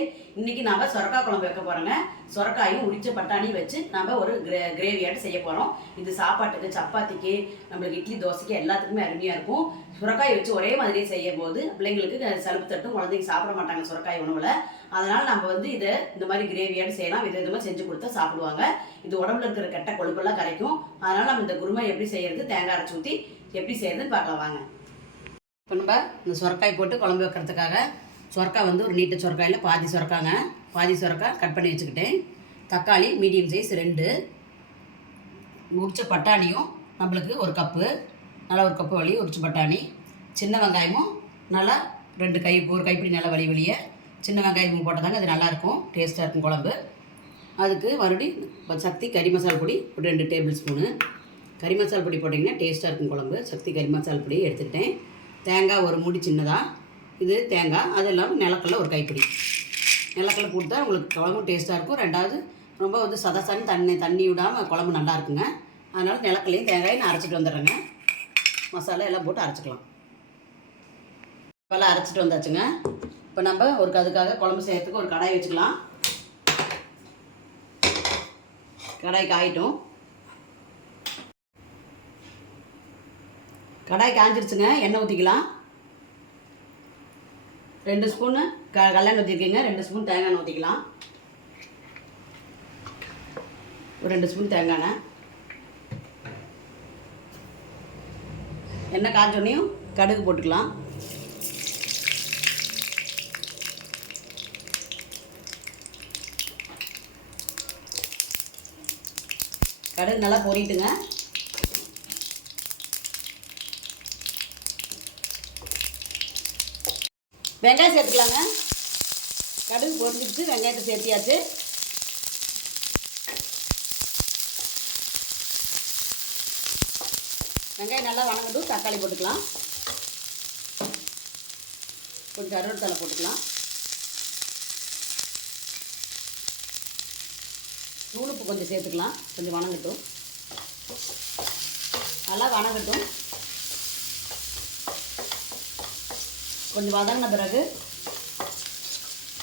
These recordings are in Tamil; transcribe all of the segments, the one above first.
சமையல். இன்னைக்கு நாம சொரக்காய் குழம்பு வைக்க போறோங்க. சொரக்காயும் உரிச்ச பட்டாணியும் வச்சு நாம ஒரு கிரேவியாட்டு செய்ய போறோம். இது சாப்பாட்டுக்கு, சப்பாத்திக்கு, நம்மளுக்கு இட்லி தோசைக்கு எல்லாத்துக்குமே அருமையா இருக்கும். சுரக்காய் வச்சு ஒரே மாதிரியே செய்யும் போது பிள்ளைங்களுக்கு சலுப்பு தட்டும், குழந்தைங்க சாப்பிட மாட்டாங்க சுரக்காய் உணவுல. அதனால நம்ம இதை இந்த மாதிரி கிரேவியாட்டு செய்யலாம். விதவிதமாக செஞ்சு கொடுத்தா சாப்பிடுவாங்க. இது உடம்புல இருக்கிற கெட்ட கொழுப்பெல்லாம் கரைக்கும். அதனால நம்ம இந்த குருமா எப்படி செய்யறது, தேங்காய் அரைச்சி ஊற்றி எப்படி செய்யறதுன்னு பார்க்கலாம் வாங்க. இப்போ நம்ம இந்த சுரக்காய் போட்டு குழம்பு வைக்கிறதுக்காக சுரக்காய் ஒரு நீட்ட சுரக்காயில் பாதி சுரக்காங்க, பாதி சுரக்காய் கட் பண்ணி வச்சுக்கிட்டேன். தக்காளி மீடியம் சைஸ் 2, உரிச்ச பட்டாணியும் நம்மளுக்கு 1 கப்பு, நல்லா 1 கப்பு வலி உரிச்ச பட்டாணி. சின்ன வெங்காயமும் நல்லா 1 கைப்பிடி நல்லா வலிய சின்ன வெங்காயம் போட்டதாங்க அது நல்லாயிருக்கும், டேஸ்ட்டாக இருக்கும் குழம்பு. அதுக்கு மறுபடியும் சக்தி கறி மசாலா பொடி ஒரு 2 டேபிள் ஸ்பூனு. கறி மசாலா பொடி போட்டிங்கன்னா டேஸ்ட்டாக இருக்கும் குழம்பு. சக்தி கறி மசாலா பொடி எடுத்துக்கிட்டேன். தேங்காய் 1 மூடி சின்னதாக, இது தேங்காய். அது இல்லாமல் நிலக்கடலை 1 கைப்பிடி. நிலக்கடலை போட்டு தான் உங்களுக்கு குழம்பு டேஸ்ட்டாக இருக்கும். ரெண்டாவது ரொம்ப சதசான்னு தண்ணி விடாமல் குழம்பு நல்லா இருக்குங்க. அதனால் நிலக்கடலையும் தேங்காயும் நான் அரைச்சிட்டு வந்துடுறேங்க. மசாலா எல்லாம் போட்டு அரைச்சிக்கலாம். இப்போல்லாம் அரைச்சிட்டு வந்தாச்சுங்க. இப்போ நம்ம அதுக்காக குழம்பு செய்யறதுக்கு ஒரு கடாய் வச்சுக்கலாம். கடாய் காயிட்டும். கடாய் காஞ்சிருச்சுங்க. எண்ணெய் ஊற்றிக்கலாம். 2 ஸ்பூனு கல்லெண்ணெய் ஊற்றிருக்கீங்க. 2 ஸ்பூன் தேங்காய் எண்ணெய் ஊற்றிக்கலாம். ஒரு 2 ஸ்பூன் தேங்காய் எண்ணெய். எண்ணெய் காஞ்சோன்னையும் கடுகு போட்டுக்கலாம். கடுகு நல்லா பொரிட்டுங்க. வெங்காயம் சேர்த்துக்கலாங்க. கடுகு பொரிஞ்சிடுச்சு, வெங்காயத்தை சேர்த்தியாச்சு. வெங்காயம் நல்லா வணங்கட்டும். தக்காளி போட்டுக்கலாம். கொஞ்சம் கருவேப்பிலை போட்டுக்கலாம். தூளுப்பு கொஞ்சம் சேர்த்துக்கலாம். கொஞ்சம் வணங்கட்டும், நல்லா வணங்கட்டும். கொஞ்சம் வதங்கின பிறகு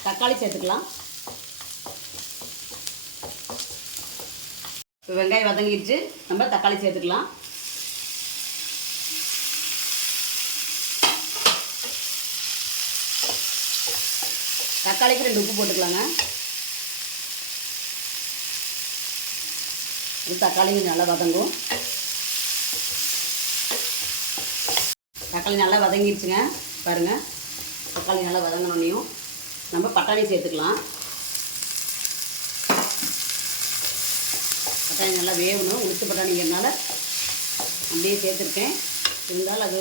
தக்காளி சேர்த்துக்கலாம். இப்போ வெங்காயம் வதங்கிடுச்சு, நம்ம தக்காளி சேர்த்துக்கலாம். தக்காளிக்கு 2 உப்பு போட்டுக்கலாங்க. தக்காளி நல்லா வதங்கும். தக்காளி நல்லா வதங்கிடுச்சுங்க. பாருங்கள், தக்காளி நல்லா வதங்கினோன்னையும் நம்ம பட்டாணி சேர்த்துக்கலாம். பட்டாணி நல்லா வேகணும். உளுத்து பட்டாணிங்கிறதுனால அப்படியே சேர்த்துருக்கேன். இருந்தாலும் அது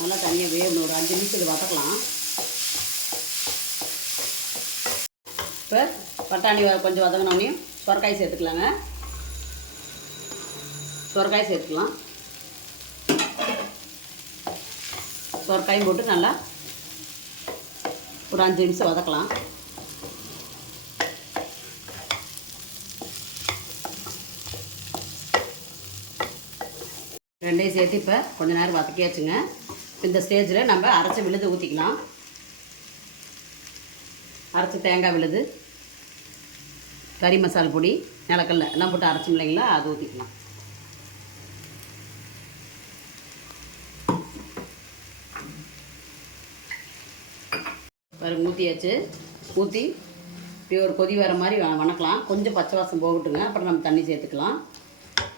நல்லா தனியாக வேகணும். ஒரு 5 நிமிஷம் இது வதக்கலாம். இப்போ பட்டாணி கொஞ்சம் வதங்கினோன்னையும் சுரக்காய் சேர்த்துக்கலாங்க. சுரக்காய் சேர்த்துக்கலாம். சுரக்காயும் போட்டு நல்லா ஒரு 5 நிமிஷம் வதக்கலாம். ரெண்டையும் சேர்த்து இப்போ கொஞ்சம் நேரம் வதக்கியாச்சுங்க. இந்த ஸ்டேஜில் நம்ம அரைச்ச விழுது ஊற்றிக்கலாம். அரைச்ச தேங்காய் விழுது, கறி மசாலா பொடி, நிலக்கடலை எல்லாம் போட்டு அரைச்சோம் இல்லைங்களா, அது ஊற்றிக்கலாம். ஊற்றியாச்சு. ஊற்றி இப்படி ஒரு கொதி வர மாதிரி வணக்கலாம். கொஞ்சம் பச்சை வாசம் போகட்டுங்க. அப்புறம் நம்ம தண்ணி சேர்த்துக்கலாம்.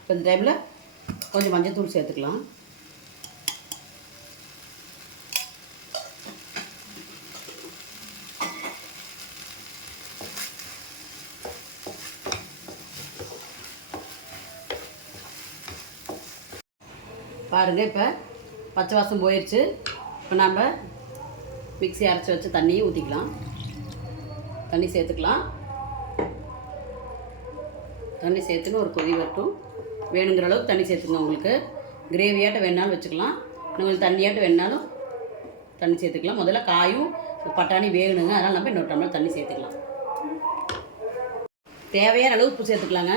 இப்போ இந்த டைமில் கொஞ்சம் மஞ்சள்தூள் சேர்த்துக்கலாம். பாருங்கள், இப்போ பச்சை வாசம் போயிடுச்சு. இப்போ நம்ம மிக்ஸி அரைச்சி வச்சு தண்ணியும் ஊற்றிக்கலாம். தண்ணி சேர்த்துக்கலாம். தண்ணி சேர்த்துன்னு ஒரு கொதி வரட்டும். வேணுங்கிற அளவுக்கு தண்ணி சேர்த்துங்க. உங்களுக்கு கிரேவியாட்ட வேணாலும் வச்சுக்கலாம், உங்களுக்கு தண்ணியாட்ட வேணாலும் தண்ணி சேர்த்துக்கலாம். முதல்ல காயும் பட்டாணி வேகணுங்க. அதனால் நம்ம இன்னொரு டம்ளர் தண்ணி சேர்த்துக்கலாம். தேவையான அளவு உப்பு சேர்த்துக்கலாங்க.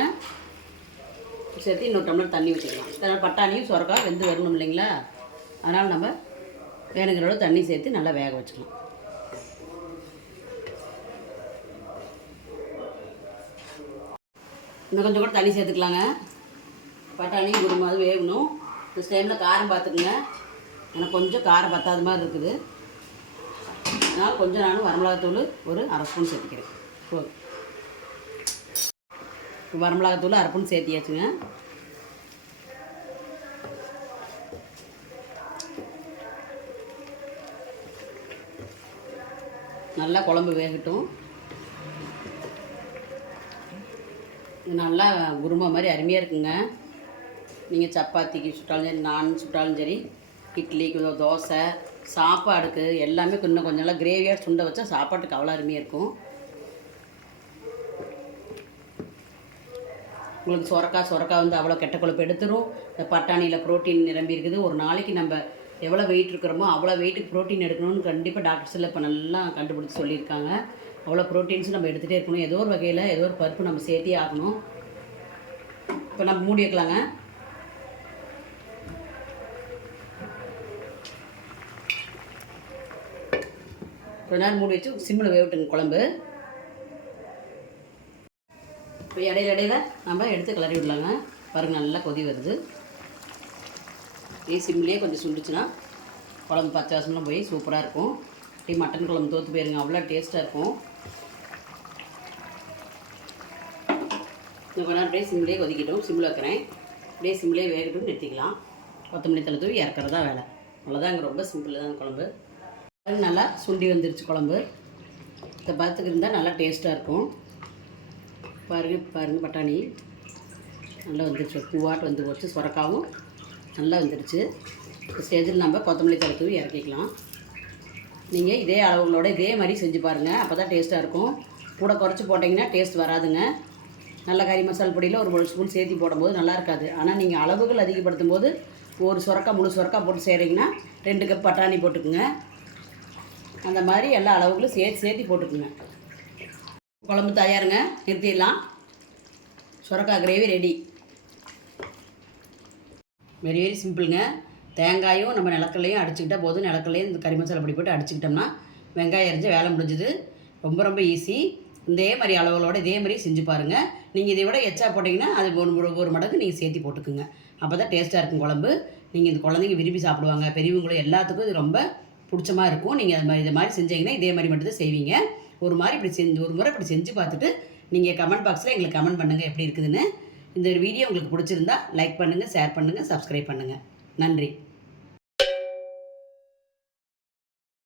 உப்பு சேர்த்து இன்னொரு டம்ளர் தண்ணி ஊற்றிக்கலாம். அதனால் பட்டாணியும் சுரக்காய் வெந்து வரணும் இல்லைங்களா, அதனால் நம்ம வேணுங்கிற அளவு தண்ணி சேர்த்து நல்லா வேக வச்சுக்கலாம். இன்னும் கொஞ்சம் கூட தண்ணி சேர்த்துக்கலாங்க. பட்டாணி குருமா அது வேகணும். இந்த டைமில் காரம் பார்த்துக்குங்க. எனக்கு கொஞ்சம் காரம் பத்தாத மாதிரி இருக்குது. அதனால் கொஞ்சம் நான் வரமிளகாத்தூள் ஒரு அரை ஸ்பூன் சேர்த்துக்கிறேன். போதும். வரமிளகாத்தூள் அரை ஸ்பூன் சேர்த்தியாச்சுங்க. நல்லா குழம்பு வேகட்டும். இது நல்லா குருமா மாதிரி அருமையாக இருக்குங்க. நீங்கள் சப்பாத்திக்கு சுட்டாலும் சரி, நான் சுட்டாலும் சரி, இட்லிக்கு தோசை சாப்பாடுக்கு எல்லாமே இன்னும் கொஞ்சம் நல்லா கிரேவியாக சுண்டை வச்சா சாப்பாட்டுக்கு அவ்வளோ அருமையாக இருக்கும். உங்களுக்கு சொரக்காய் வந்து அவ்வளோ கெட்ட கொழுப்பு எடுத்துரும். இந்த பட்டாணியில் ப்ரோட்டீன் நிரம்பி இருக்குது. ஒரு நாளைக்கு நம்ம எவ்வளோ வெயிட் இருக்கிறோமோ அவ்வளோ வெயிட்டுக்கு ப்ரோட்டீன் எடுக்கணும்னு கண்டிப்பாக டாக்டர்ஸில் இப்போ நல்லா கண்டுபிடிச்சி சொல்லியிருக்காங்க. அவ்வளோ ப்ரோட்டீன்ஸும் நம்ம எடுத்துகிட்டே இருக்கணும். ஏதோ ஒரு வகையில் ஏதோ ஒரு பருப்பு நம்ம சேர்த்தே ஆகணும். இப்போ நம்ம மூடி வைக்கலாங்க. கொஞ்ச நேரம் மூடி வச்சு சிம்மில் வேகட்டுங்க குழம்பு. இப்போ இடையில நம்ம எடுத்து கிளறி விடலாங்க. பாருங்கள் நல்லா கொதி வருது. சிம்லேயே கொஞ்சம் சுண்டுச்சுன்னா குழம்பு பச்சை வாசமெலாம் போய் சூப்பராக இருக்கும். அப்படியே மட்டன் குழம்பு தோற்று போயிருங்க, அவ்வளோ டேஸ்ட்டாக இருக்கும். கொஞ்ச நேரம் அப்படியே சிம்லேயே கொதிக்கட்டும். சிம்மில் வைக்கிறேன். அப்படியே சிம்லேயே வேகட்டும், நிறுத்திக்கலாம். கொத்தமல்லி தழை தூவி இறக்குறதா வேலை. அவ்வளோதான். இங்கே ரொம்ப சிம்பிள் தான் குழம்பு. நல்லா சுண்டி வந்துருச்சு குழம்பு. இந்த பதத்துக்கு இருந்தால் நல்லா டேஸ்ட்டாக இருக்கும். பாருங்கள் பட்டாணி நல்லா வந்துருச்சு. பூவாட்டு வந்து போச்சு. சுரக்காவும் நல்லா வந்துருச்சு. இந்த ஸ்டேஜில் நம்ம கொத்தமல்லி தழை தூவி இறக்கிக்கலாம். நீங்கள் இதே அளவுகளோட இதே மாதிரி செஞ்சு பாருங்கள். அப்போ தான் டேஸ்ட்டாக இருக்கும். கூட குறைச்சி போட்டிங்கன்னா டேஸ்ட் வராதுங்க. நல்ல கறி மசால் பொடியில் ஒரு ஸ்பூன் சேர்த்து போடும்போது நல்லா இருக்காது. ஆனால் நீங்கள் அளவுகள் அதிகப்படுத்தும் போது ஒரு முழு சுரக்காய் போட்டு செய்கிறீங்கன்னா 2 கப் பட்டாணி போட்டுக்குங்க. அந்த மாதிரி எல்லா அளவுகளும் சேர்த்து போட்டுக்குங்க. குழம்பு தயாருங்க. நிறுத்திடலாம். சுரக்காய் கிரேவி ரெடி. வெரி வெரி சிம்பிளுங்க. தேங்காயும் நம்ம நிலக்கல்லையும் அடிச்சுக்கிட்டால் போதும். நிலக்கல்லையும் இந்த கறி மசாலா பொடி போட்டு அடிச்சுக்கிட்டோம்னா வெங்காயம் அரிஞ்ச வேலை முடிஞ்சுது. ரொம்ப ரொம்ப ஈஸி. இதே மாதிரி அளவுகளோடு இதே மாதிரி செஞ்சு பாருங்கள். நீங்கள் இதை விட எச்சா போட்டிங்கன்னா அது ஒரு மடங்கு நீங்கள் சேர்த்து போட்டுக்குங்க. அப்போ தான் டேஸ்ட்டாக இருக்கும் குழம்பு. நீங்கள் இந்த குழந்தைங்க விரும்பி சாப்பிடுவாங்க. பெரியவங்களும் எல்லாத்துக்கும் இது ரொம்ப பிடிச்சமாக இருக்கும். நீங்கள் இதை மாதிரி செஞ்சீங்கன்னா இதே மாதிரி மட்டும் தான் செய்வீங்க. ஒரு முறை இப்படி செஞ்சு பார்த்துட்டு நீங்கள் கமெண்ட் பாக்ஸில் எங்களுக்கு கமெண்ட் பண்ணுங்கள் எப்படி இருக்குதுன்னு. இந்த வீடியோ உங்களுக்கு பிடிச்சிருந்தா லைக் பண்ணுங்கள், ஷேர் பண்ணுங்கள், சப்ஸ்கிரைப் பண்ணுங்கள். நன்றி.